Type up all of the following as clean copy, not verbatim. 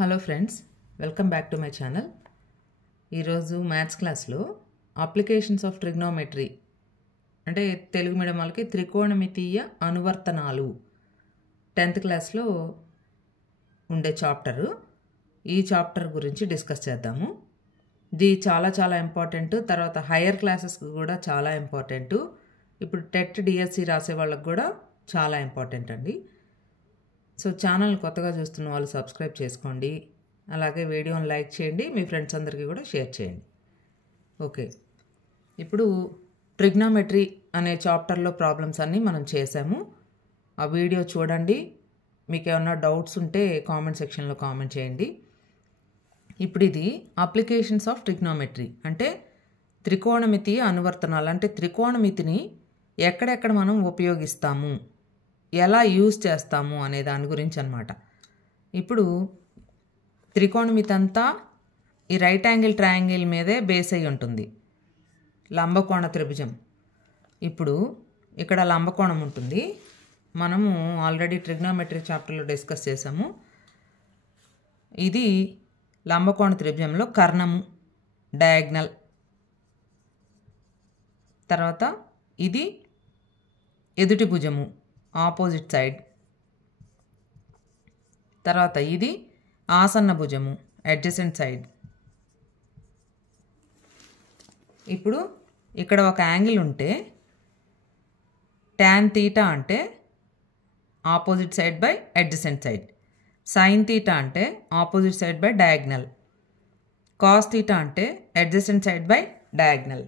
Hello friends, welcome back to my channel. ఈరోజు maths క్లాస్లో applications of trigonometry అంటే Telugu medium వాళ్ళకి త్రికోణమితీయ అనువర్తనాలు 10th క్లాస్లో ఉండే చాప్టరు. ఈ చాప్టర్ గురించి డిస్కస్ చేద్దాము. ఇది చాలా ఇంపార్టెంట్. తర్వాత హయ్యర్ క్లాసెస్కి కూడా చాలా ఇంపార్టెంట్. ఇప్పుడు టెట్ డిఎస్సి రాసే వాళ్ళకి కూడా చాలా ఇంపార్టెంట్ అండి. సో ఛానల్ కొత్తగా చూస్తున్న వాళ్ళు సబ్స్క్రైబ్ చేసుకోండి. అలాగే వీడియోని లైక్ చేయండి, మీ ఫ్రెండ్స్ అందరికీ కూడా షేర్ చేయండి. ఓకే, ఇప్పుడు ట్రిగ్నోమెట్రీ అనే చాప్టర్లో ప్రాబ్లమ్స్ అన్నీ మనం చేసాము. ఆ వీడియో చూడండి. మీకు ఏమన్నా డౌట్స్ ఉంటే కామెంట్ సెక్షన్లో కామెంట్ చేయండి. ఇప్పుడు ఇది అప్లికేషన్స్ ఆఫ్ ట్రిగ్నోమెట్రీ అంటే త్రికోణమితీయ అనువర్తనాలు. అంటే త్రికోణమితిని ఎక్కడెక్కడ మనం ఉపయోగిస్తాము, ఎలా యూజ్ చేస్తాము అనే దాని గురించి అన్నమాట. ఇప్పుడు త్రికోణమితి అంతా ఈ రైట్ యాంగిల్ ట్రయాంగిల్ మీదే బేస్ అయి ఉంటుంది, లంబకోణ త్రిభుజం. ఇప్పుడు ఇక్కడ లంబకోణం ఉంటుంది. మనము ఆల్రెడీ ట్రిగ్నోమెట్రీ చాప్టర్లో డిస్కస్ చేసాము. ఇది లంబకోణ త్రిభుజంలో కర్ణము, డయాగ్నల్. తర్వాత ఇది ఎదుటి భుజము, ఆపోజిట్ సైడ్. తర్వాత ఇది ఆసన్న భుజము, అడ్జసెంట్ సైడ్. ఇప్పుడు ఇక్కడ ఒక యాంగిల్ ఉంటే tan θ అంటే opposite side by adjacent side, sin θ అంటే opposite side by diagonal, cos θ అంటే అడ్జసెంట్ సైడ్ బై డయాగ్నల్.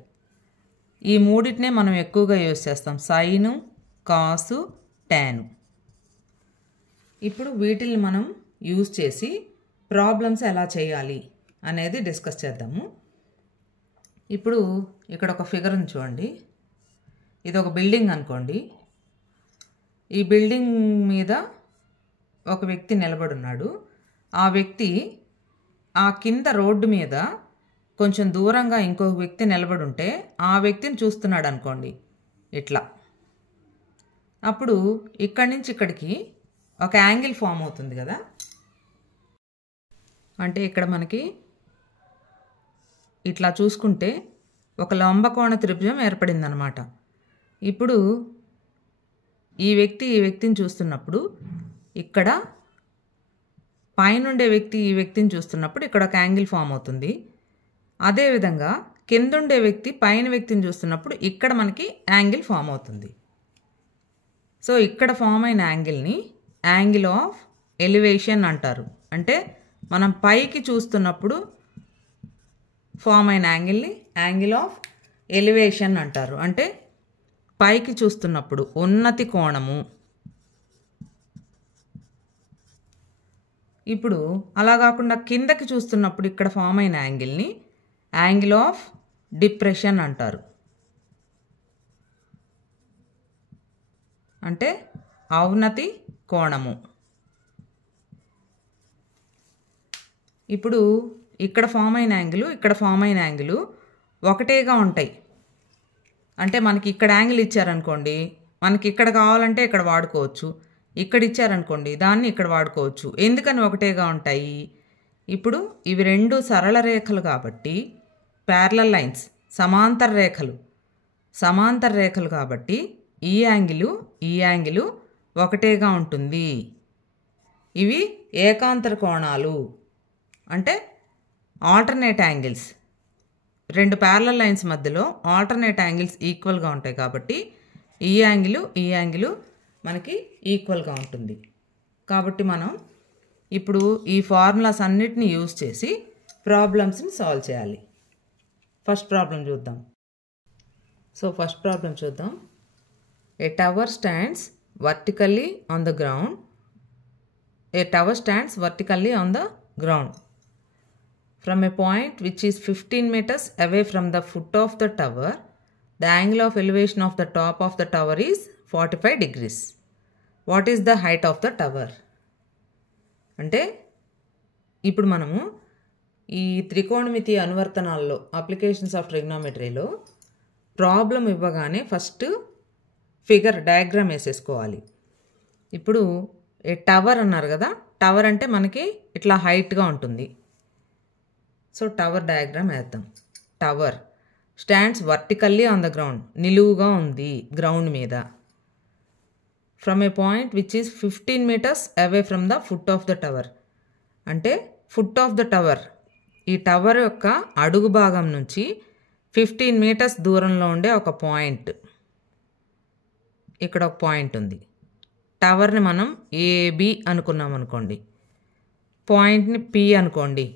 ఈ మూడింటినే మనం ఎక్కువగా యూజ్ చేస్తాం, సైను, కాసు, టాను. ఇప్పుడు వీటిని మనం యూజ్ చేసి ప్రాబ్లమ్స్ ఎలా చేయాలి అనేది డిస్కస్ చేద్దాము. ఇప్పుడు ఇక్కడ ఒక ఫిగర్ని చూడండి. ఇది ఒక బిల్డింగ్ అనుకోండి. ఈ బిల్డింగ్ మీద ఒక వ్యక్తి నిలబడి ఉన్నాడు. ఆ వ్యక్తి ఆ కింద రోడ్డు మీద కొంచెం దూరంగా ఇంకొక వ్యక్తి నిలబడి ఉంటే ఆ వ్యక్తిని చూస్తున్నాడు అనుకోండి, ఇట్లా. అప్పుడు ఇక్కడి నుంచి ఇక్కడికి ఒక యాంగిల్ ఫామ్ అవుతుంది కదా. అంటే ఇక్కడ మనకి ఇట్లా చూసుకుంటే ఒక లంబకోణ త్రిభుజం ఏర్పడింది అన్నమాట. ఇప్పుడు ఈ వ్యక్తిని చూస్తున్నప్పుడు ఇక్కడ పైనుండే వ్యక్తి ఈ వ్యక్తిని చూస్తున్నప్పుడు ఇక్కడ ఒక యాంగిల్ ఫామ్ అవుతుంది. అదేవిధంగా కిందుండే వ్యక్తి పైన వ్యక్తిని చూస్తున్నప్పుడు ఇక్కడ మనకి యాంగిల్ ఫామ్ అవుతుంది. సో ఇక్కడ ఫామ్ అయిన యాంగిల్ని యాంగిల్ ఆఫ్ ఎలివేషన్ అంటారు. అంటే మనం పైకి చూస్తున్నప్పుడు ఫామ్ అయిన యాంగిల్ని యాంగిల్ ఆఫ్ ఎలివేషన్ అంటారు. అంటే పైకి చూస్తున్నప్పుడు ఉన్నతి కోణము. ఇప్పుడు అలా కాకుండా కిందకి చూస్తున్నప్పుడు ఇక్కడ ఫామ్ అయిన యాంగిల్ని యాంగిల్ ఆఫ్ డిప్రెషన్ అంటారు. అంటే ఔన్నతి కోణము. ఇప్పుడు ఇక్కడ ఫామ్ అయిన యాంగిల్, ఇక్కడ ఫామ్ అయిన యాంగిల్ ఒకటేగా ఉంటాయి. అంటే మనకి ఇక్కడ యాంగిల్ ఇచ్చారనుకోండి, మనకి ఇక్కడ కావాలంటే ఇక్కడ వాడుకోవచ్చు. ఇక్కడ ఇచ్చారనుకోండి, దాన్ని ఇక్కడ వాడుకోవచ్చు. ఎందుకని ఒకటేగా ఉంటాయి? ఇప్పుడు ఇవి రెండు సరళ రేఖలు కాబట్టి, ప్యారలల్ లైన్స్, సమాంతర రేఖలు కాబట్టి ఈ యాంగిలు ఒకటేగా ఉంటుంది. ఇవి ఏకాంతర కోణాలు, అంటే ఆల్టర్నేట్ యాంగిల్స్. రెండు ప్యారలల్ లైన్స్ మధ్యలో ఆల్టర్నేట్ యాంగిల్స్ ఈక్వల్గా ఉంటాయి కాబట్టి ఈ యాంగిల్ మనకి ఈక్వల్గా ఉంటుంది. కాబట్టి మనం ఇప్పుడు ఈ ఫార్ములాస్ అన్నిటిని యూజ్ చేసి ప్రాబ్లమ్స్ని సాల్వ్ చేయాలి. ఫస్ట్ ప్రాబ్లం చూద్దాం. సో ఫస్ట్ ప్రాబ్లం చూద్దాం. A tower stands vertically on the ground. From a point which is 15 meters away from the foot of the tower, the angle of elevation of the top of the tower is 45 degrees. What is the height of the tower? అంటే ఇప్పుడు మనము ఈ త్రికోణమితి అనువర్తనాల్లో applications of ట్రిగ్నోమెట్రీలో problem ఇవ్వగానే first figure diagram వేసేసుకోవాలి. ఇప్పుడు ఏ tower అన్నారు కదా, టవర్ అంటే మనకి ఇట్లా హైట్గా ఉంటుంది. సో టవర్ డయాగ్రామ్ వేద్దాం. Tower stands vertically on the ground, నిలువుగా ఉంది గ్రౌండ్ మీద. From A point which is 15 meters away from the foot of the tower. అంటే ఫుట్ ఆఫ్ ద టవర్, ఈ టవర్ యొక్క అడుగు భాగం నుంచి 15 meters దూరంలో ఉండే ఒక పాయింట్, ఇక్కడ ఒక పాయింట్ ఉంది. టవర్ని మనం ఏబి అనుకున్నాం అనుకోండి, పాయింట్ని పి అనుకోండి.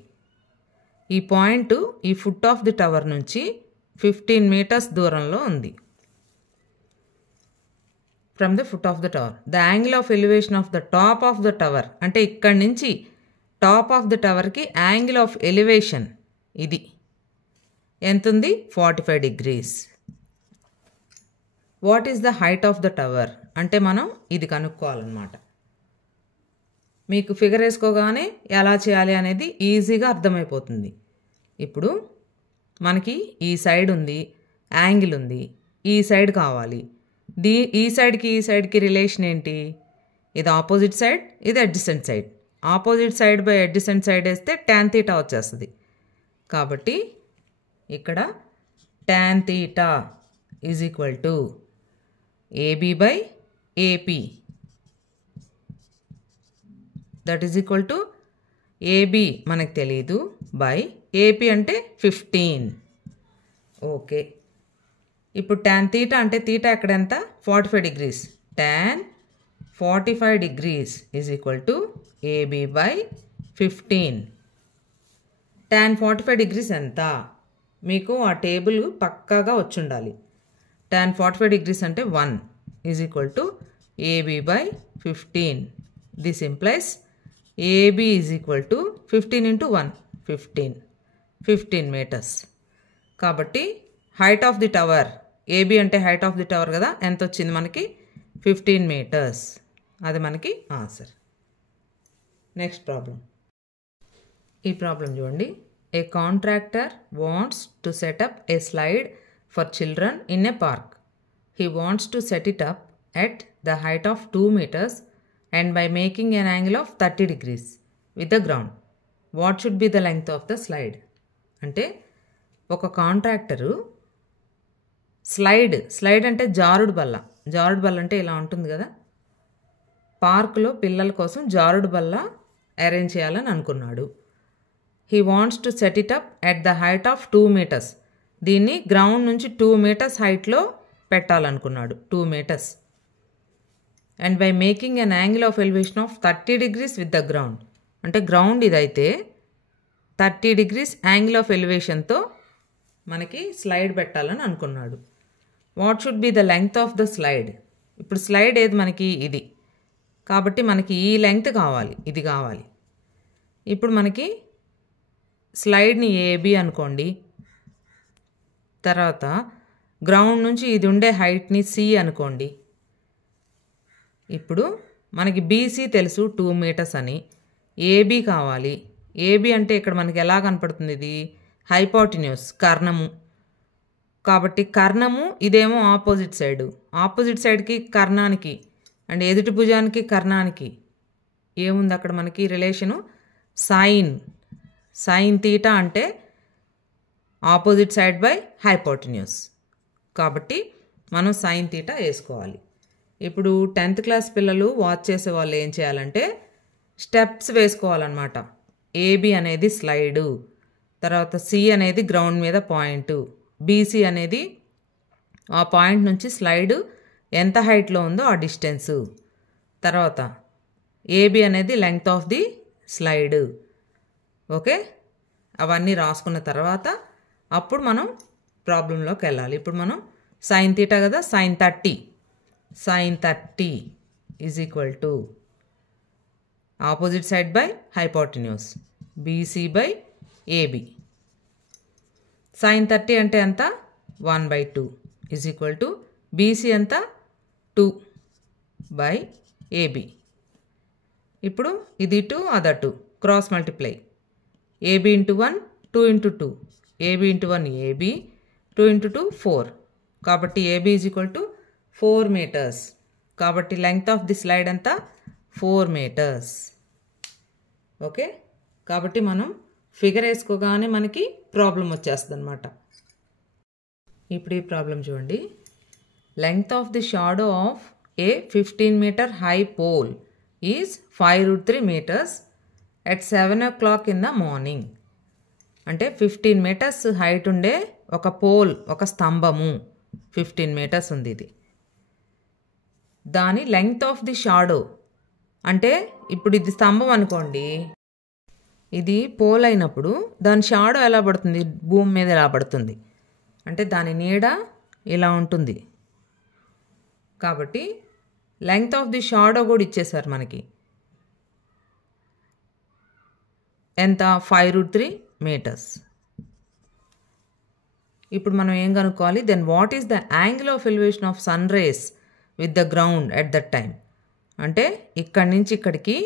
ఈ పాయింట్ ఈ ఫుట్ ఆఫ్ ది టవర్ నుంచి 15 meters దూరంలో ఉంది. From the foot of the tower the angle of elevation of the top of the tower. అంటే ఇక్కడి నుంచి టాప్ ఆఫ్ ద టవర్కి యాంగిల్ ఆఫ్ ఎలివేషన్ ఇది ఎంత ఉంది? 45 degrees. What is the height of the tower అంటే మనం ఇది కనుక్కోవాలన్నమాట. మీకు ఫిగర్ వేసుకోగానే ఎలా చేయాలి అనేది ఈజీగా అర్థమైపోతుంది. ఇప్పుడు మనకి ఈ సైడ్ ఉంది, యాంగిల్ ఉంది, ఈ సైడ్ కావాలి. ఈ సైడ్కి రిలేషన్ ఏంటి? ఇది ఆపోజిట్ సైడ్, ఇది adjacent side. Opposite side by adjacent side వేస్తే tan θ వచ్చేస్తుంది. కాబట్టి ఇక్కడ tan θ is equal to AB by AP. That is equal to AB మనకు తెలీదు బై AP అంటే 15. ఓకే, ఇప్పుడు tan θ అంటే θ ఎక్కడ ఎంత? 45 degrees. tan 45 degrees is equal to AB by 15. tan 45 degrees ఎంత? మీకు ఆ టేబుల్ పక్కాగా వచ్చి ఉండాలి. tan 45 degrees అంటే 1 is equal to AB by 15. This implies AB is equal to 15 into 1 15 meters. కాబట్టి height of the tower, AB అంటే height of the tower కదా, ఎంత వచ్చింది మనకి? 15 meters. అది మనకి ఆన్సర్. Next problem. ఈ ప్రాబ్లం చూడండి. A contractor wants to set up a slide for children in a park. He wants to set it up at the height of 2 meters and by making an angle of 30 degrees with the ground. What should be the length of the slide? అంటే ఒక contractor slide అంటే జారుడు బల్ల అంటే ఇలా ఉంటుంది కదా, పార్కులో పిల్లల కోసం జారుడు బల్ల అరేంజ్ చేయాలని అనుకున్నాడు. He wants to set it up at the height of 2 meters. దీన్ని గ్రౌండ్ నుంచి 2 meters హైట్లో పెట్టాలనుకున్నాడు, 2 meters. And by making an angle of elevation of 30 degrees with the ground. అంటే గ్రౌండ్ ఇదైతే 30 degrees యాంగిల్ ఆఫ్ ఎలివేషన్తో మనకి slide పెట్టాలని అనుకున్నాడు. What should be the length of the slide? ఇప్పుడు slide ఏది మనకి? ఇది. కాబట్టి మనకి ఈ లెంగ్త్ కావాలి, ఇది కావాలి. ఇప్పుడు మనకి స్లైడ్ని AB అనుకోండి. తర్వాత గ్రౌండ్ నుంచి ఇది ఉండే హైట్ని C అనుకోండి. ఇప్పుడు మనకి BC తెలుసు 2 meters అని, AB కావాలి. AB అంటే ఇక్కడ మనకి ఎలా కనపడుతుంది? ఇది హైపోటిన్యూస్, కర్ణము. కాబట్టి కర్ణము ఇదేమో ఆపోజిట్ సైడ్కి కర్ణానికి అండ్ ఎదుటి భుజానికి కర్ణానికి ఏముంది అక్కడ మనకి రిలేషను? సైన్ θ అంటే ఆపోజిట్ సైడ్ బై హైపోటిన్యూస్. కాబట్టి మనం sin θ వేసుకోవాలి. ఇప్పుడు 10th క్లాస్ పిల్లలు వాచ్ చేసే వాళ్ళు ఏం చేయాలంటే స్టెప్స్ వేసుకోవాలన్నమాట. AB అనేది స్లైడు, తర్వాత C అనేది గ్రౌండ్ మీద పాయింట్, BC అనేది ఆ పాయింట్ నుంచి స్లైడ్ ఎంత హైట్లో ఉందో ఆ డిస్టెన్సు, తర్వాత AB అనేది length of the slide. Okay, అవన్నీ రాసుకున్న తర్వాత అప్పుడు మనం ప్రాబ్లంలోకి వెళ్ళాలి. ఇప్పుడు మనం sin θ కదా, sin 30 is equal to opposite side by hypotenuse BC by AB. sin 30 అంటే ఎంత? 1/2 ఈజ్ ఈక్వల్ టు BC ఎంత? 2 బై AB. ఇప్పుడు ఇది 2 other 2 cross multiply. AB into 1 2 into 2, AB into 1 AB, 2 into 2 4. కాబట్టి AB is equal to 4 meters. కాబట్టి length of the slide ఎంత? 4 meters. Okay, కాబట్టి మనం ఫిగర్ వేసుకోగానే మనకి ప్రాబ్లం వచ్చేస్తుంది అనమాట. ఇప్పుడు ఈ ప్రాబ్లం చూడండి. Length of the shadow of a 15 meter high pole is 5√3 meters at 7 o'clock in the morning. అంటే 15 meters హైట్ ఉండే ఒక పోల్, ఒక స్తంభము 15 meters ఉంది. ఇది దాని లెంగ్త్ ఆఫ్ ది షాడో అంటే ఇప్పుడు ఇది స్తంభం అనుకోండి, ఇది పోల్ అయినప్పుడు దాని షాడో ఎలా పడుతుంది, భూమి మీద ఎలా పడుతుంది అంటే దాని నీడ ఇలా ఉంటుంది. కాబట్టి లెంగ్త్ ఆఫ్ ది షాడో కూడా ఇచ్చేసారు మనకి. ఎంత? 5√3 meters. ఇప్పుడు మనం ఏం కనుక్కోవాలి? Then what is the angle of elevation of sun rays with the ground at that time. అంటే ఇక్కడి నుంచి ఇక్కడికి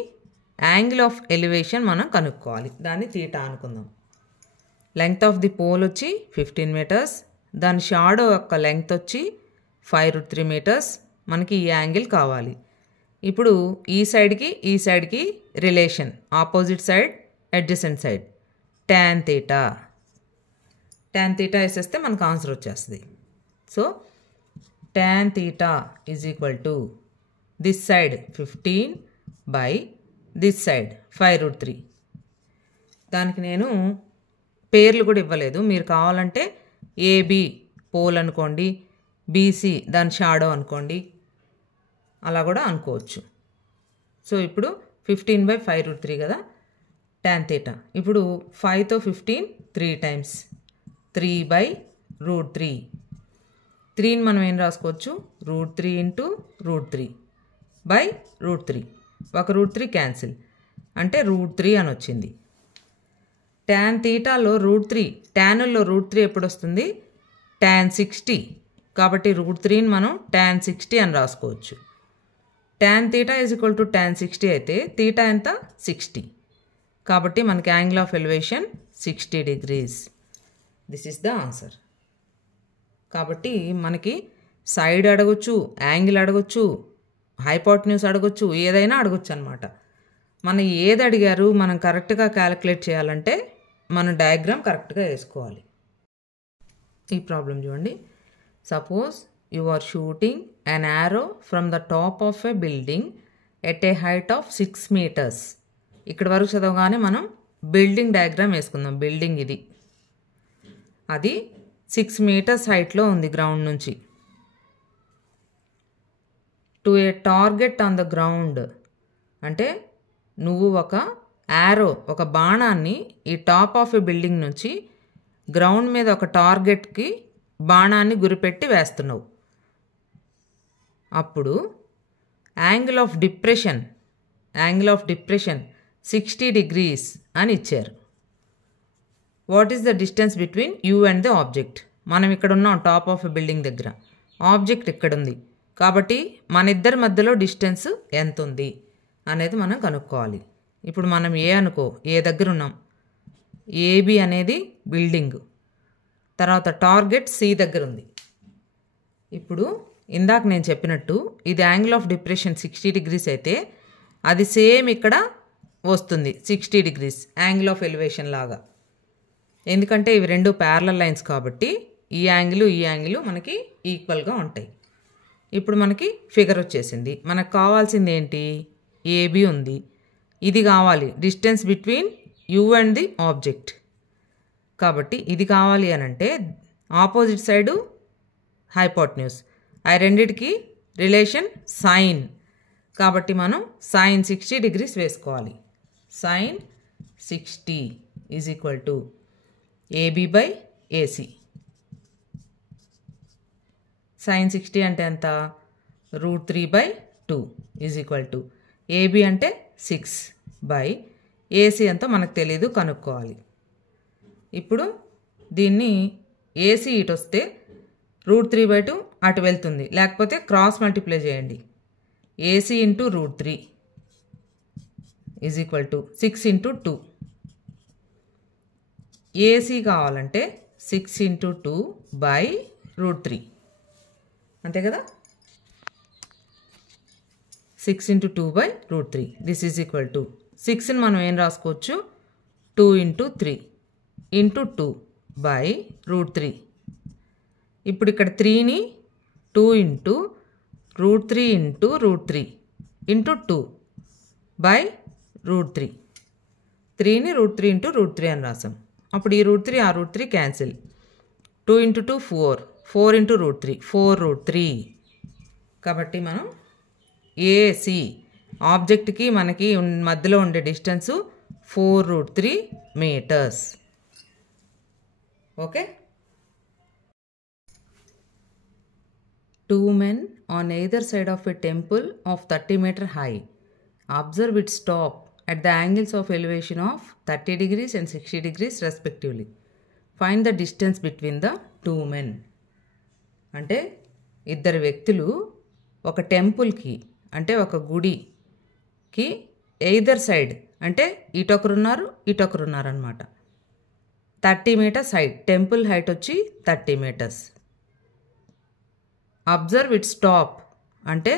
యాంగిల్ ఆఫ్ ఎలివేషన్ మనం కనుక్కోవాలి. దాన్ని తీటా అనుకుందాం. లెంగ్త్ ఆఫ్ ది పోల్ వచ్చి 15 meters, దాని షాడో యొక్క లెంగ్త్ వచ్చి 5√3 meters. మనకి ఈ యాంగిల్ కావాలి. ఇప్పుడు ఈ సైడ్కి relation, opposite side adjacent side, tan theta. tan theta వేసేస్తే మనకు ఆన్సర్ వచ్చేస్తుంది. So tan theta is equal to this side 15 by this side 5√3. దానికి నేను పేర్లు కూడా ఇవ్వలేదు. మీరు కావాలంటే ఏబి పోల్ అనుకోండి, బీసీ దాని షాడో అనుకోండి, అలా కూడా అనుకోవచ్చు. సో ఇప్పుడు 15 బై 5√3 కదా tan theta. ఇప్పుడు 5తో 15 3 times, 3 బై √3. 3ని మనం ఏం రాసుకోవచ్చు? √3 ఇంటూ √3 బై √3. ఒక √3 క్యాన్సిల్ అంటే √3 అని వచ్చింది. tan thetaలో √3, ట్యానుల్లో √3 ఎప్పుడు వస్తుంది? tan 60. కాబట్టి √3ని మనం tan 60 అని రాసుకోవచ్చు. tan theta is equal to tan 60 అయితే తీటా ఎంత? 60. కాబట్టి మనకి angle of elevation 60 degrees. This is the answer. కాబట్టి మనకి సైడ్ అడగొచ్చు, యాంగిల్ అడగొచ్చు, హైపోటెన్యూస్ అడగొచ్చు, ఏదైనా అడగొచ్చు అనమాట. మనం ఏది అడిగారు మనం కరెక్ట్గా క్యాలిక్యులేట్ చేయాలంటే మనం డయాగ్రామ్ కరెక్ట్గా వేసుకోవాలి. ఈ ప్రాబ్లం చూడండి. Suppose you are shooting an arrow from the top of a building at a height of 6 meters. ఇక్కడ వరకు చదవగానే మనం బిల్డింగ్ డయాగ్రామ్ వేసుకుందాం. బిల్డింగ్ ఇది, అది 6 meters హైట్లో ఉంది గ్రౌండ్ నుంచి. To A target on the ground అంటే నువ్వు ఒక యారో, ఒక బాణాన్ని ఈ టాప్ ఆఫ్ ఏ బిల్డింగ్ నుంచి గ్రౌండ్ మీద ఒక టార్గెట్కి బాణాన్ని గురిపెట్టి వేస్తున్నావు. అప్పుడు యాంగిల్ ఆఫ్ డిప్రెషన్ 60 degrees అని ఇచ్చారు. What is the distance between you and the object. మనం ఇక్కడ ఉన్నాం టాప్ ఆఫ్ ఎ బిల్డింగ్ దగ్గర, ఆబ్జెక్ట్ ఇక్కడ ఉంది. కాబట్టి మన ఇద్దరి మధ్యలో డిస్టెన్స్ ఎంత ఉంది అనేది మనం కనుక్కోవాలి. ఇప్పుడు మనం ఏ దగ్గర ఉన్నాం, ఏబి అనేది బిల్డింగ్, తర్వాత టార్గెట్ సి దగ్గర ఉంది. ఇప్పుడు ఇందాక నేను చెప్పినట్టు ఇది యాంగిల్ ఆఫ్ డిప్రెషన్ 60 degrees అయితే అది సేమ్ ఇక్కడ వస్తుంది 60 degrees యాంగిల్ ఆఫ్ ఎలివేషన్ లాగా. ఎందుకంటే ఇవి రెండు ప్యారలల్ లైన్స్ కాబట్టి ఈ యాంగిల్ మనకి ఈక్వల్గా ఉంటాయి. ఇప్పుడు మనకి ఫిగర్ వచ్చేసింది. మనకు కావాల్సింది ఏంటి? ఏబి ఉంది, ఇది కావాలి, distance between you and the object. కాబట్టి ఇది కావాలి అని అంటే ఆపోజిట్ సైడు హైపోటెన్యూస్, ఆ రెండిటికి రిలేషన్ సైన్. కాబట్టి మనం సైన్ 60 degrees వేసుకోవాలి. Sine 60 is equal to AB by AC. Sine 60 అంటే ఎంత? √3/2 ఈజ్ ఈక్వల్ టు ఏబి అంటే 6 బై ఏసీ ఎంతో మనకు తెలీదు, కనుక్కోవాలి. ఇప్పుడు దీన్ని ఏసీ ఇటు వస్తే √3/2 అటు వెళ్తుంది, లేకపోతే క్రాస్ మల్టిప్లై చేయండి. AC into √3 is equal to 6 into 2. AC కావాలంటే 6 ఇంటూ 2 బై √3, అంతే కదా. 6 into 2 by √3 this is equal to 6ని మనం ఏం రాసుకోవచ్చు, 2 × 3 × 2 బై √3. ఇప్పుడు ఇక్కడ 3ని 2 × √3 × √3 × 2 బై √3. 3ని √3 × √3 అని రాసాం. అప్పుడు ఈ √3 ఆ √3 క్యాన్సిల్. 2 × 2 4, 4 × √3 4√3. కాబట్టి మనం ఏసి ఆబ్జెక్ట్కి మనకి మధ్యలో ఉండే distance 4√3 meters. Okay. 2 men on either side of a temple of 30 meter high. Observe its top at the angles of elevation of 30 degrees and 60 degrees respectively. Find the distance between the 2 men. అంటే ఇద్దరు వ్యక్తులు ఒక టెంపుల్కి అంటే ఒక గుడికి either side అంటే ఇటొకరున్నారు అనమాట. 30 మీటర్స్ హైట్, టెంపుల్ హైట్ వచ్చి 30 మీటర్స్. అబ్జర్వ్ ఇట్స్ టాప్ అంటే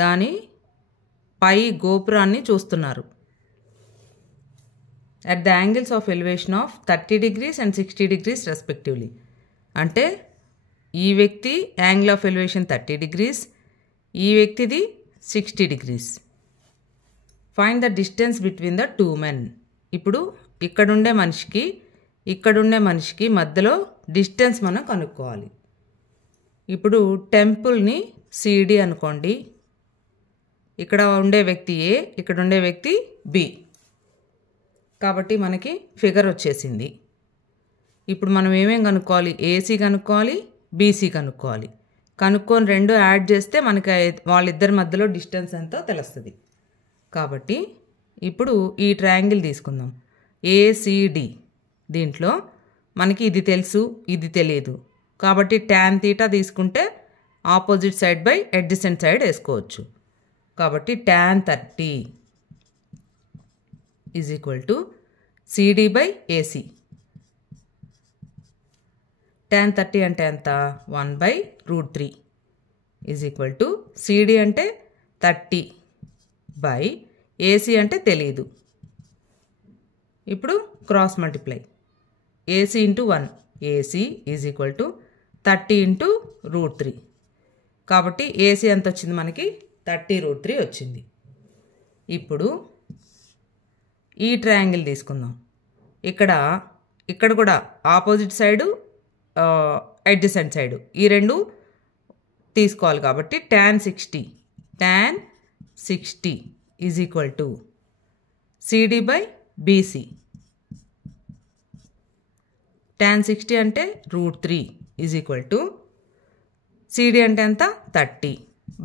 దాని పై గోపురాన్ని చూస్తున్నారు. At the angles of elevation of 30 degrees and 60 degrees respectively. అంటే ఈ వ్యక్తి యాంగిల్ ఆఫ్ ఎలివేషన్ 30 degrees, ఈ వ్యక్తిది 60 degrees. Find the distance between the 2 men. ఇప్పుడు ఇక్కడుండే మనిషికి మధ్యలో డిస్టెన్స్ మనం కనుక్కోవాలి. ఇప్పుడు టెంపుల్ని సిడి అనుకోండి. ఇక్కడ ఉండే వ్యక్తి ఏ, ఇక్కడ ఉండే వ్యక్తి బి. కాబట్టి మనకి ఫిగర్ వచ్చేసింది. ఇప్పుడు మనం ఏమేం కనుక్కోవాలి, ఏసీ కనుక్కోవాలి, బీసీ కనుక్కోవాలి. కనుక్కొని రెండు యాడ్ చేస్తే మనకి వాళ్ళిద్దరి మధ్యలో డిస్టెన్స్ ఎంతో తెలుస్తుంది. కాబట్టి ఇప్పుడు ఈ ట్రయాంగిల్ తీసుకుందాం, ఏసీడి. దీంట్లో మనకి ఇది తెలుసు, ఇది తెలియదు. కాబట్టి tan θ తీసుకుంటే opposite side by adjacent side వేసుకోవచ్చు. కాబట్టి tan 30 = CD by AC. tan 30 అంటే ఎంత, 1/√3 = CD అంటే 30 బై ఏసీ అంటే తెలియదు. ఇప్పుడు క్రాస్ మల్టిప్లై, ఏసీ × 1, ఏసీ = 30 × √3. కాబట్టి ఏసీ ఎంత వచ్చింది మనకి, 30√3 వచ్చింది. ఇప్పుడు ఈ ట్రయాంగిల్ తీసుకుందాం. ఇక్కడ కూడా ఆపోజిట్ సైడు అడ్జసెంట్ సైడు ఈ రెండు తీసుకోవాలి. కాబట్టి tan 60 = CD by BC. tan 60 అంటే √3 = CD అంటే ఎంత, 30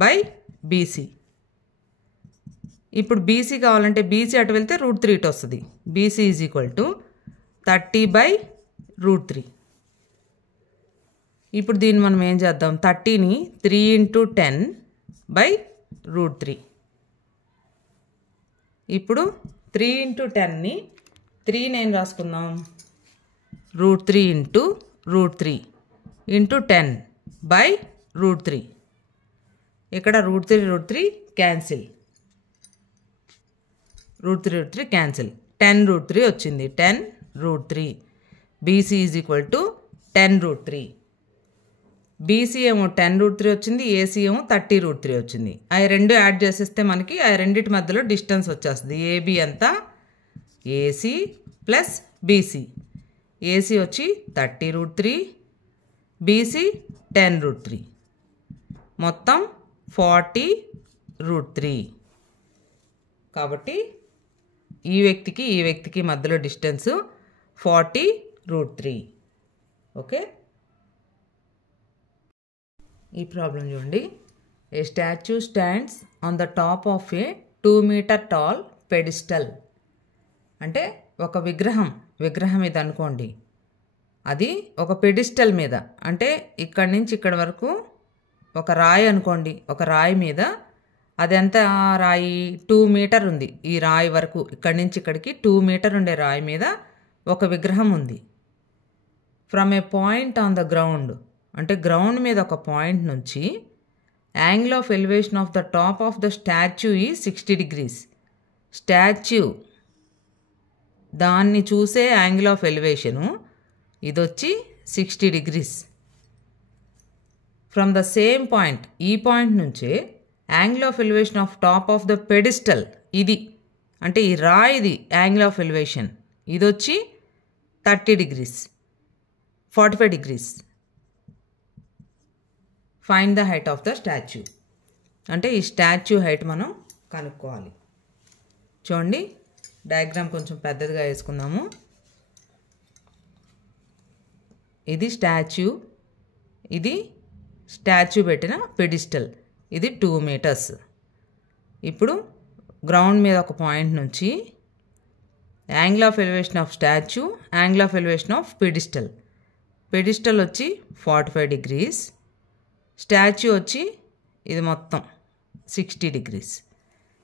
బై బీసీ. ఇప్పుడు బీసీ కావాలంటే బీసీ అటు వెళ్తే √3 ఇటు వస్తుంది. BC = 30 by √3. ఇప్పుడు దీన్ని మనం ఏం చేద్దాం, 30ని 3 × 10 బై √3. ఇప్పుడు 3 × 10ని 3 ఏం రాసుకుందాం, √3 × √3 × 10 బై √3. ఇక్కడ √3 క్యాన్సిల్, √3 క్యాన్సిల్. 10√3 వచ్చింది, 10√3. బీసీ = 10√3. బీసీ ఏమో 10√3 వచ్చింది, ఏసీ ఏమో 30√3 వచ్చింది. అవి రెండు యాడ్ చేసేస్తే మనకి ఆ రెండింటి మధ్యలో డిస్టెన్స్ వచ్చేస్తుంది. ఏబి అంతా ఏసీ ప్లస్ బీసీ. ఏసీ వచ్చి 30√3, బీసీ 10√3, మొత్తం 40√3. కాబట్టి ఈ వ్యక్తికి మధ్యలో డిస్టెన్స్ 40√3. ఓకే. ఈ ప్రాబ్లం చూడండి. A statue stands on the top of a 2 meter tall pedestal. అంటే ఒక విగ్రహం ఇది అనుకోండి, అది ఒక పెడిస్టల్ మీద, అంటే ఇక్కడి నుంచి ఇక్కడి వరకు ఒక రాయి అనుకోండి, ఒక రాయి మీద అది ఎంత రాయి 2 meter ఉంది. ఈ రాయి వరకు ఇక్కడి నుంచి ఇక్కడికి 2 meter ఉండే రాయి మీద ఒక విగ్రహం ఉంది. From A point on the ground, అంటే గ్రౌండ్ మీద ఒక పాయింట్ నుంచి angle of elevation of the top of the statue ఈ 60 degrees. స్టాచ్యూ దాన్ని చూసే యాంగిల్ ఆఫ్ ఎలివేషను ఇది వచ్చి 60 degrees. From the same point, ఈ పాయింట్ నుంచే angle of elevation of top of the pedestal, ఇది అంటే ఈ రాయిది యాంగిల్ ఆఫ్ ఎలివేషన్ ఇది వచ్చి 30 degrees, 45 degrees. Find the height of the statue, అంటే ఈ స్టాచ్యూ హైట్ మనం కనుక్కోవాలి. చూడండి, డయాగ్రామ్ కొంచెం పెద్దదిగా వేసుకుందాము. ఇది స్టాచ్యూ, ఇది స్టాచ్యూ పెట్టిన పెడిస్టల్, ఇది 2 meters. ఇప్పుడు గ్రౌండ్ మీద ఒక పాయింట్ నుంచి angle of elevation of statue, angle of elevation of pedestal. Pedestal వచ్చి 45 degrees, స్టాచ్యూ వచ్చి ఇది మొత్తం 60 degrees.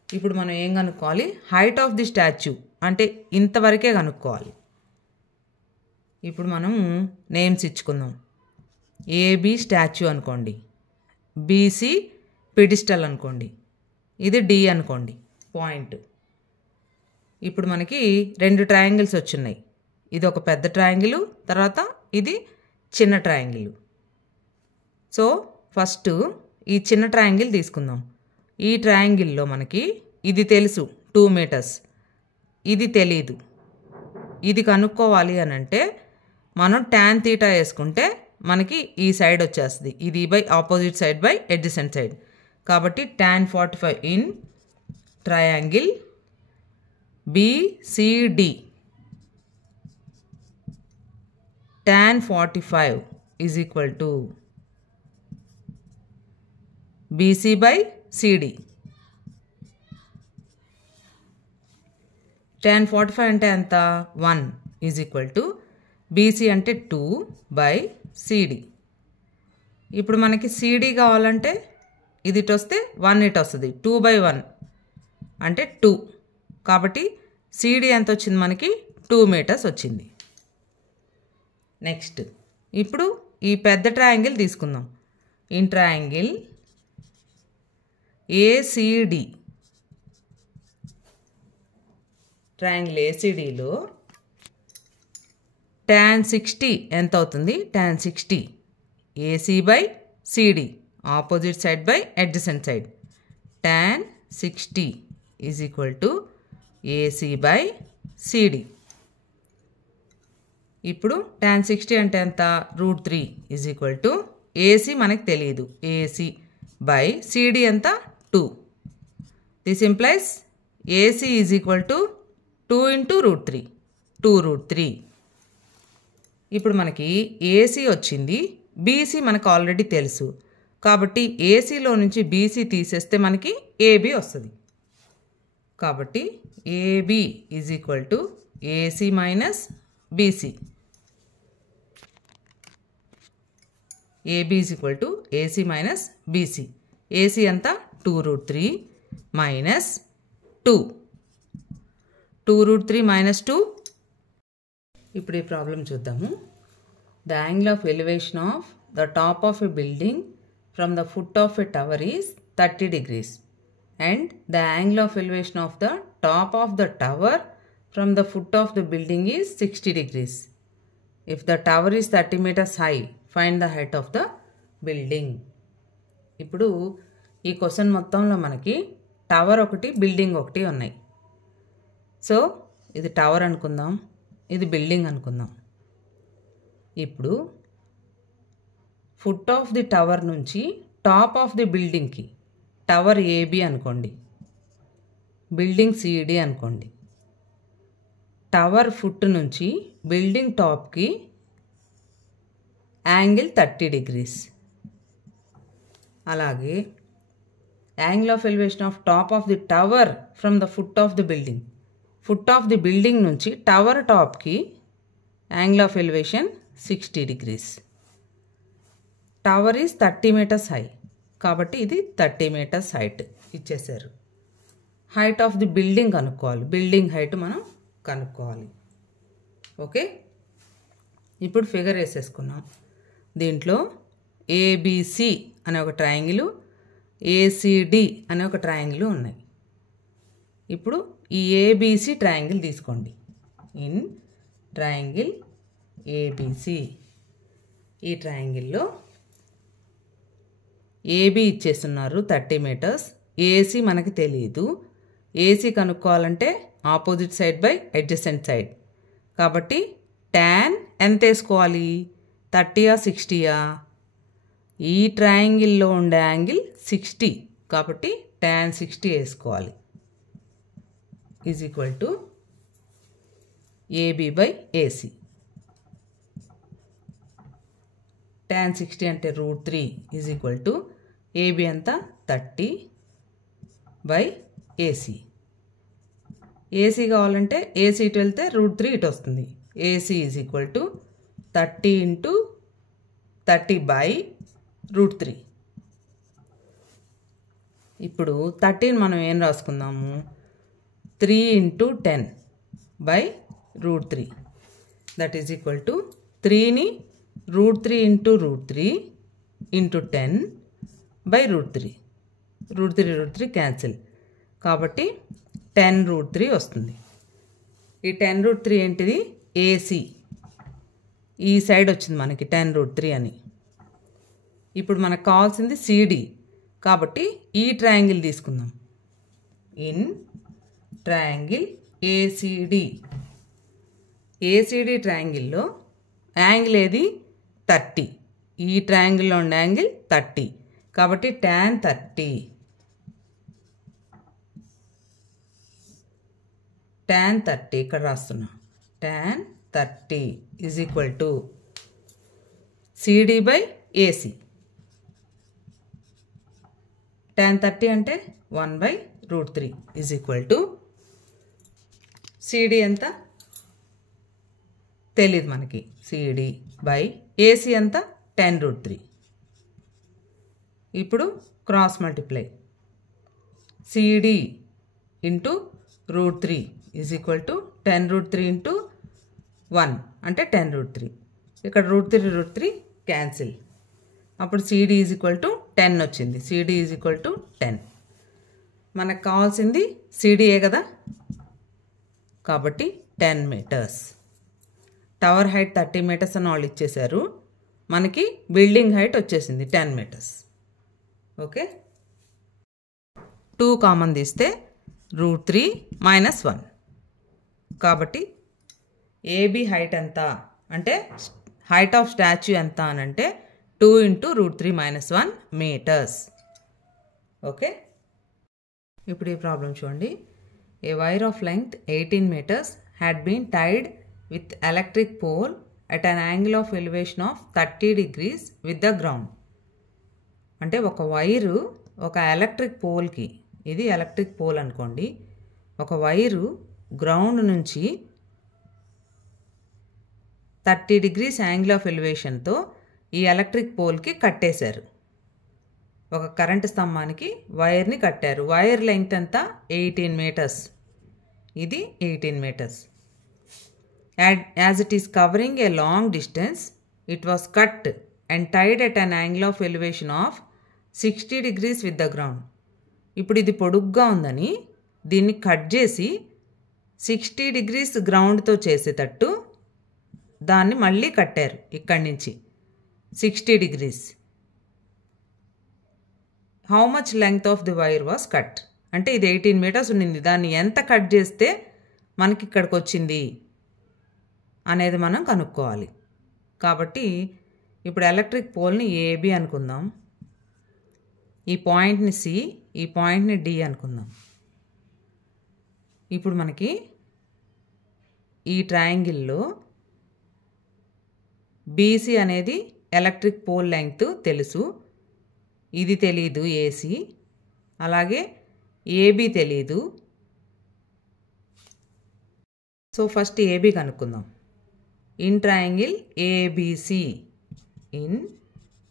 ఇప్పుడు మనం ఏం కనుక్కోవాలి? హైట్ ఆఫ్ ది స్టాచ్యూ, అంటే ఇంతవరకే కనుక్కోవాలి. ఇప్పుడు మనం నేమ్స్ ఇచ్చుకుందాం. ఏబి స్టాచ్యూ అనుకోండి, బీసీ పెడిస్టల్ అనుకోండి, ఇది డి అనుకోండి పాయింట్. ఇప్పుడు మనకి 2 ట్రయాంగిల్స్ వచ్చున్నాయి. ఇది ఒక పెద్ద ట్రయాంగిల్, తర్వాత ఇది చిన్న ట్రయాంగిల్. సో ఫస్ట్ ఈ చిన్న ట్రయాంగిల్ తీసుకుందాం. ఈ ట్రయాంగిల్లో మనకి ఇది తెలుసు 2 meters, ఇది తెలీదు. ఇది కనుక్కోవాలి అని అంటే మనం tan θ వేసుకుంటే మనకి ఈ సైడ్ వచ్చేస్తుంది. ఇది by opposite side by adjacent side. కాబట్టి tan 45 in triangle BCD, tan 45 is equal to BC by CD. tan 45 అంటే ఎంత? 1 is equal to BC అంటే 2 by CD. ఇప్పుడు మనకి CD కావాలంటే ఇది ఇటు వస్తే 1 ఇటు వస్తుంది, 2 by 1 అంటే 2. కాబట్టి CD ఎంత వచ్చింది మనకి? 2 meters వచ్చింది. నెక్స్ట్ ఇప్పుడు ఈ పెద్ద ట్రయాంగిల్ తీసుకుందాం. ఇన్ ట్రయాంగిల్ ACD, ట్రయాంగిల్ ACDలో tan 60 ఎంత అవుతుంది? tan 60 AC by CD, opposite side by adjacent side. tan 60 is equal to AC by CD. ఇప్పుడు tan 60 అంటే ఎంత? √3 is equal to AC మనకు తెలియదు, AC by CD ఎంత? 2. This implies AC is equal to 2 into √3, 2√3. ఇప్పుడు మనకి AC వచ్చింది, BC మనకు ఆల్రెడీ తెలుసు. కాబట్టి ACలో నుంచి BC తీసేస్తే మనకి AB వస్తుంది. కాబట్టి AB is equal to AC minus BC. AB is equal to AC minus BC. AC ఎంత? 2√3 minus 2. 2√3 minus 2. ఇప్పుడు ఈ ప్రాబ్లం చూద్దాము. The angle of elevation of the top of a building from the foot of a tower is 30 degrees and the angle of elevation of the top of the tower from the foot of the building is 60 degrees. If the tower is 30 meters high, find the height of the building. ఇప్పుడు ఈ question మొత్తంలో మనకి tower ఒకటి, building ఒకటి ఉన్నాయి. So ఇది tower అనుకుందాం, ఇది బిల్డింగ్ అనుకుందాం. ఇప్పుడు ఫుట్ ఆఫ్ ది టవర్ నుంచి టాప్ ఆఫ్ ది బిల్డింగ్కి, టవర్ AB అనుకోండి, బిల్డింగ్ CD అనుకోండి. టవర్ ఫుట్ నుంచి బిల్డింగ్ టాప్కి యాంగిల్ 30 degrees. అలాగే angle of elevation of top of the tower from the foot of the building, foot of the building నుంచి tower టాప్కి angle of elevation 60 degrees. Tower is 30 meters high, కాబట్టి ఇది 30 meters height ఇచ్చేసారు. Height of the building కనుక్కోవాలి, building height మనం కనుక్కోవాలి. Okay, ఇప్పుడు figure వేసేసుకున్నాం. దీంట్లో ABC అనే ఒక ట్రయాంగిల్, ACD అనే ఒక ట్రయాంగిల్ ఉన్నాయి. ఇప్పుడు ఈ ABC ట్రయాంగిల్ తీసుకోండి. In triangle ABC. ఈ ట్రయాంగిల్లో ఏబి ఇచ్చేస్తున్నారు 30 మీటర్స్. ఏసీ మనకి తెలియదు. ఏసీ కనుక్కోవాలంటే opposite side by adjacent side. కాబట్టి tan ఎంత వేసుకోవాలి? 30 60? ఈ ట్రయాంగిల్లో ఉండే యాంగిల్ 60 కాబట్టి tan 60 వేసుకోవాలి. Is equal to AB by AC. tan 60 అంటే √3 ఈజ్ ఈక్వల్ టు ఏబి అంత 30 బై ఏసీ. ఏసీ కావాలంటే ఏసీ ఇటు వెళ్తే √3 ఇటు వస్తుంది. AC is equal to 30 into 30 by √3. ఇప్పుడు 30ని మనం ఏం రాసుకుందాము? 3 into 10 by √3. That is equal to 3ని √3 ఇంటూ √3 ఇంటూ 10 బై √3. √3 క్యాన్సిల్ కాబట్టి 10√3 వస్తుంది. ఈ 10√3 ఏంటిది? ఏసీ. ఈ సైడ్ వచ్చింది మనకి 10√3 అని. ఇప్పుడు మనకు కావాల్సింది సిడి కాబట్టి ఈ ట్రయాంగిల్ తీసుకుందాం. In triangle ACD. ఏసీడి ట్రయాంగిల్లో యాంగిల్ ఏది? 30. ఈ ట్రయాంగిల్లో ఉండే యాంగిల్ 30 కాబట్టి tan 30. tan 30 ఇక్కడ రాస్తున్నా. tan 30 is equal to CD by AC. tan 30 అంటే 1/√3 ఈజ్ ఈక్వల్ టు సిడి ఎంత తెలియదు మనకి. సిడి బై ఏసీ ఎంత? 10√3. ఇప్పుడు cross multiply. CD into √3 is equal to 10√3 into 1 అంటే 10√3. ఇక్కడ √3 క్యాన్సిల్. అప్పుడు సిడి ఈజ్ ఈక్వల్ టు 10 వచ్చింది. CD is equal to 10. మనకు కావాల్సింది సిడిఏ కదా కాబట్టి 10 మీటర్స్. టవర్ హైట్ 30 మీటర్స్ అని వాళ్ళు ఇచ్చేశారు. మనకి బిల్డింగ్ హైట్ వచ్చేసింది 10 మీటర్స్. ఓకే, 2 కామన్ తీస్తే √3 మైనస్ 1. కాబట్టి ఏబి హైట్ ఎంత అంటే హైట్ ఆఫ్ స్టాచ్యూ ఎంత అని అంటే 2 ఇంటూ √3 మైనస్ 1 మీటర్స్. ఓకే, ఇప్పుడు ఈ ప్రాబ్లం చూడండి. A wire of length 18 meters had been tied with electric pole at an angle of elevation of 30 degrees with the ground. అంటే ఒక వైరు ఒక ఎలక్ట్రిక్ పోల్కి, ఇది ఎలక్ట్రిక్ పోల్ అనుకోండి, ఒక వైరు గ్రౌండ్ నుంచి 30 degrees యాంగిల్ ఆఫ్ ఎలివేషన్తో ఈ electric పోల్కి కట్టేశారు. ఒక కరెంటు స్తంభానికి వైర్ని కట్టారు. వైర్ లెంగ్త్ ఎంత? 18 meters. ఇది 18 meters. As it is covering a long distance, it was cut and tied at an angle of elevation of 60 degrees with the ground. ఇప్పుడు ఇది పొడుగ్గా ఉందని దీన్ని కట్ చేసి 60 degrees గ్రౌండ్తో చేసేటట్టు దాన్ని మళ్ళీ కట్టారు. ఇక్కడి నుంచి 60 degrees. How much length of the wire was cut అంటే ఇది 18 meters ఉండింది. దాన్ని ఎంత కట్ చేస్తే మనకి ఇక్కడికి వచ్చింది అనేది మనం కనుక్కోవాలి. కాబట్టి ఇప్పుడు ఎలక్ట్రిక్ పోల్ని ఏబి అనుకుందాం, ఈ పాయింట్ని సి, ఈ పాయింట్ని డి అనుకుందాం. ఇప్పుడు మనకి ఈ ట్రయాంగిల్లో బీసీ అనేది ఎలక్ట్రిక్ పోల్ లెంగ్త్ తెలుసు, ఇది తెలీదు ఏసీ, అలాగే ఏబి తెలీదు. సో ఫస్ట్ ఏబి కనుక్కుందాం. In triangle ABC, in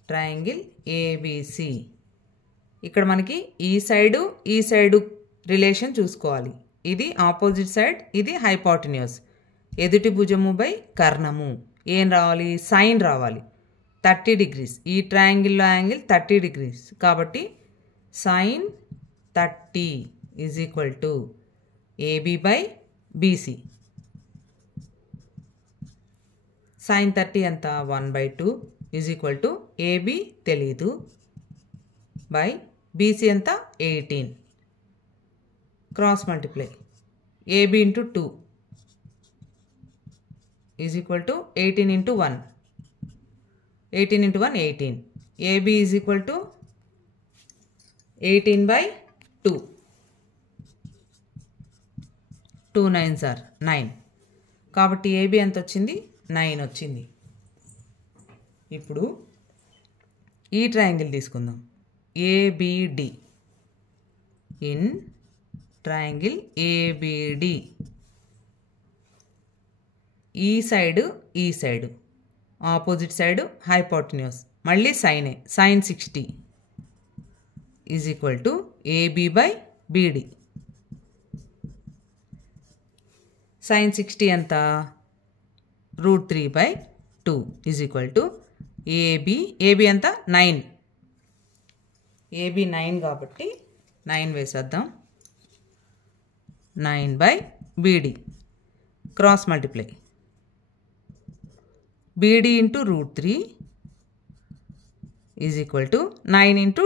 triangle ABC. ఇక్కడ మనకి ఈ సైడు రిలేషన్ చూసుకోవాలి. ఇది ఆపోజిట్ సైడ్, ఇది హైపోటెన్యూస్. ఎదుటి భుజము బై కర్ణము. ఏం రావాలి? సైన్ రావాలి. 30 degrees. ఈ ట్రయాంగిల్లో యాంగిల్ 30 degrees కాబట్టి sine 30 is equal to AB by BC. sin 30 ఎంత 1/2 ఈజ్ ఈక్వల్ టు ఏబి తెలీదు బై బీసీ ఎంత 18 cross multiply AB into 2 is equal to 18 into 1 18 into 1 18 AB is equal to 18/2 2 9s are 9 కాబట్టి AB ఎంత వచ్చింది 9 వచ్చింది. ఇప్పుడు ఈ ట్రయాంగిల్ తీసుకుందాం ఏబిడి. ఇన్ ట్రయాంగిల్ ఏబిడి ఈ సైడ్ ఆపోజిట్ సైడ్ హైపోటెన్యూస్ మళ్ళీ సైనే sin 60 is equal to AB by BD. sin 60 ఎంత √3/2 ఈజ్ ఈక్వల్ టు ఏబి ఎంత 9 ఏబి 9 కాబట్టి 9 వేసేద్దాం 9/బీడి cross multiply BD into √3 is equal to 9 into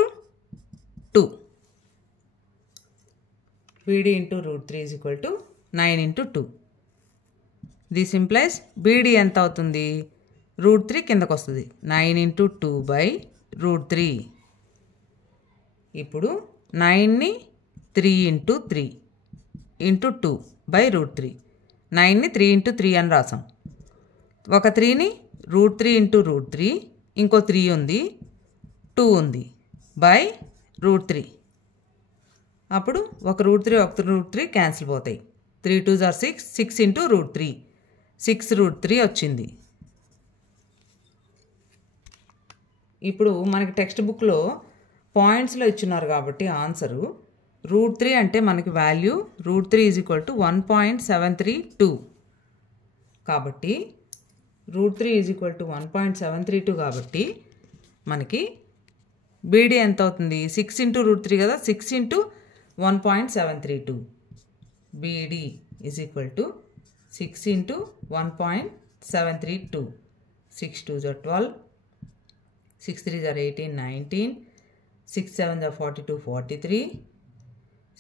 2 BD into √3 is equal to 9 into 2. This implies BD ఎంత అవుతుంది √3 కిందకు వస్తుంది 9 ఇంటూ 2/√3. ఇప్పుడు 9ని 3 ఇంటూ 3 ఇంటూ 2/√3 9ని 3 ఇంటూ 3 అని రాసాం. ఒక 3ని √3 ఇంటూ √3 ఇంకో 3 ఉంది 2 ఉంది /√3. అప్పుడు ఒక √3 క్యాన్సిల్ పోతాయి 3 2s are 6 6 ఇంటూ √3 6√3 వచ్చింది. ఇప్పుడు మనకి టెక్స్ట్ బుక్లో పాయింట్స్లో ఇచ్చున్నారు కాబట్టి ఆన్సరు √3 అంటే మనకి వాల్యూ √3 ఈజ్ ఈక్వల్ టు 1.732 కాబట్టి √3 ఈజ్ ఈక్వల్ టు 1.732 కాబట్టి మనకి బీడీ ఎంత అవుతుంది 6 ఇంటూ √3 కదా 6 into 1.732 beedi is equal to 6 into 1.732 6 2s are 12 6 3s are 18 19 6 7s are 42 43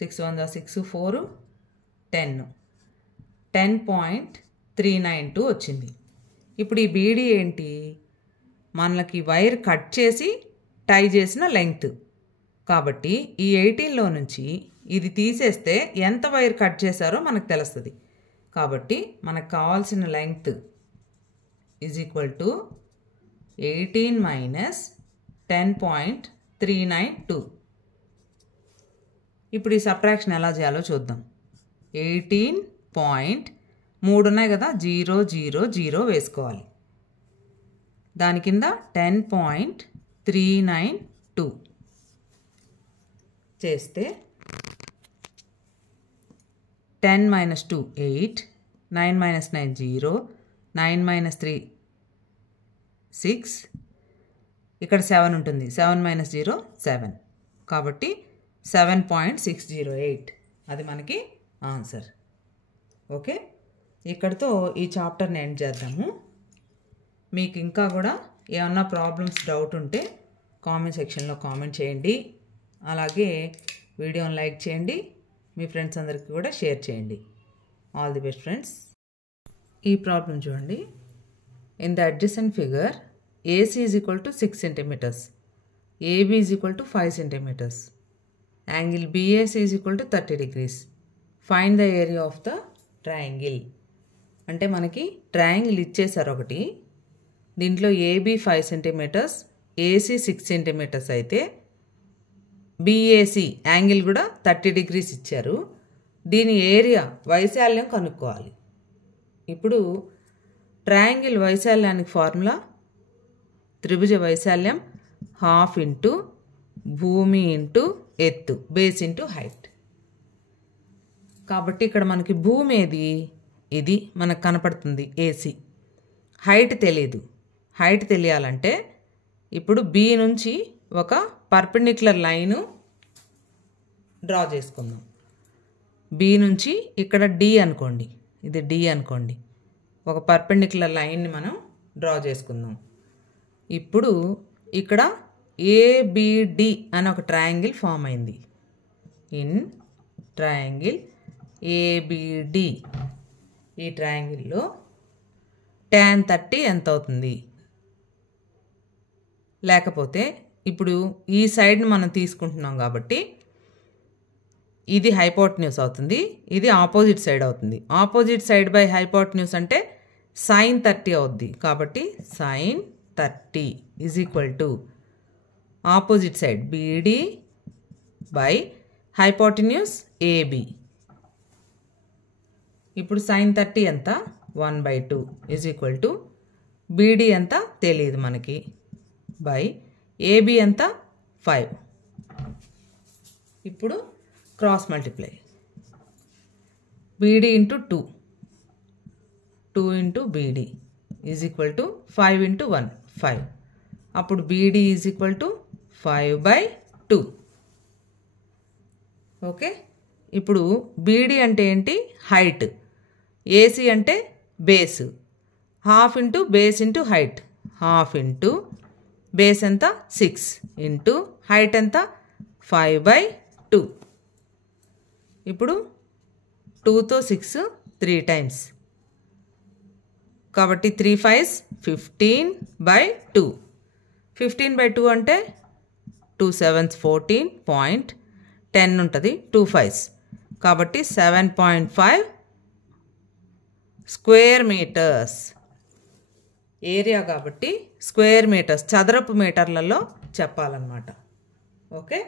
6 1s are 6 4 10 10.392 వచ్చింది. ఇప్పుడు ఈ బీడీ ఏంటి మనకి వైర్ కట్ చేసి టై చేసిన లెంగ్త్ కాబట్టి ఈ 18లో నుంచి ఇది తీసేస్తే ఎంత వైర్ కట్ చేశారో మనకు తెలుస్తుంది. కాబట్టి మనకు కావాల్సిన length is equal to 18 minus 10.392. ఇప్పుడు ఈ సబ్ట్రాక్షన్ ఎలా చేయాలో చూద్దాం. 18.3 ఉన్నాయి కదా 0 0 0 వేసుకోవాలి. దాని కింద 10.392 చేస్తే 10 minus 2 8 9 minus 9 0 9 minus 3 6 ఇక్కడ 7 ఉంటుంది 7 minus 0 7 కాబట్టి 7.608 అది మనకి ఆన్సర్. ఓకే ఇక్కడితో ఈ చాప్టర్ని ఎండ్ చేద్దాము. మీకు ఇంకా కూడా ఏమన్నా ప్రాబ్లమ్స్ డౌట్ ఉంటే కామెంట్ సెక్షన్లో కామెంట్ చేయండి. అలాగే వీడియోని లైక్ చేయండి మీ ఫ్రెండ్స్ అందరికీ కూడా షేర్ చేయండి. All the best friends. ఈ ప్రాబ్లం చూడండి. In the adjacent figure AC is equal to 6 centimeters, AB is equal to 5 centimeters, angle BAC is equal to 30 degrees. Find the area of the triangle. అంటే మనకి triangle ఇచ్చేసారు ఒకటి, దీంట్లో AB 5 centimeters, AC 6 centimeters అయితే BAC angle కూడా 30 degrees ఇచ్చారు. దీని area వైశాల్యం కనుక్కోవాలి. ఇప్పుడు ట్రయాంగిల్ వైశాల్యానికి ఫార్ములా త్రిభుజ వైశాల్యం ½ ఇంటూ భూమి ఇంటూ ఎత్తు బేస్ ఇంటూ హైట్. కాబట్టి ఇక్కడ మనకి భూమి ఏది ఇది మనకు కనపడుతుంది ఏసీ. హైట్ తెలియదు. హైట్ తెలియాలంటే ఇప్పుడు బి నుంచి ఒక పర్పెండిక్యులర్ లైను డ్రా చేసుకుందాం. బి నుంచి ఇక్కడ డి అనుకోండి, ఇది డి అనుకోండి, ఒక పర్పెండిక్యులర్ లైన్ని మనం డ్రా చేసుకుందాం. ఇప్పుడు ఇక్కడ ఏబిడి అని ఒక ట్రయాంగిల్ ఫామ్ అయింది. ఇన్ ట్రయాంగిల్ ఏబిడి ఈ ట్రయాంగిల్లో tan 30 ఎంత అవుతుంది? లేకపోతే ఇప్పుడు ఈ సైడ్ని మనం తీసుకుంటున్నాం కాబట్టి ఇది హైపోటెన్యూస్ అవుతుంది, ఇది ఆపోజిట్ సైడ్ అవుతుంది. ఆపోజిట్ సైడ్ బై హైపోటెన్యూస్ అంటే sin 30 అవుద్ది. కాబట్టి sin 30 is equal to opposite side BD by hypotenuse AB. ఇప్పుడు sin 30 ఎంత? 1/2 ఈజ్ ఈక్వల్ టు బీడీ ఎంత తెలియదు మనకి, బై ఏబి ఎంత? 5. ఇప్పుడు cross multiply BD into 2, 2 into BD is equal to 5 into 1 5. అప్పుడు BD is equal to 5/2. Okay, ఇప్పుడు BD అంటే ఏంటి? హైట్. ఏసీ అంటే base. Half into base into height. Half into base ఎంత? 6 ఇంటూ హైట్ ఎంత? 5/2. ఇప్పుడు 2తో 6 3 టైమ్స్ కాబట్టి 3 5s 15/2. 15/2 అంటే 2 7s 14.10 ఉంటుంది, 2 5s కాబట్టి 7.5 స్క్వేర్ మీటర్స్. ఏరియా కాబట్టి స్క్వేర్ మీటర్స్ చదరపు మీటర్లలో చెప్పాలన్నమాట. ఓకే.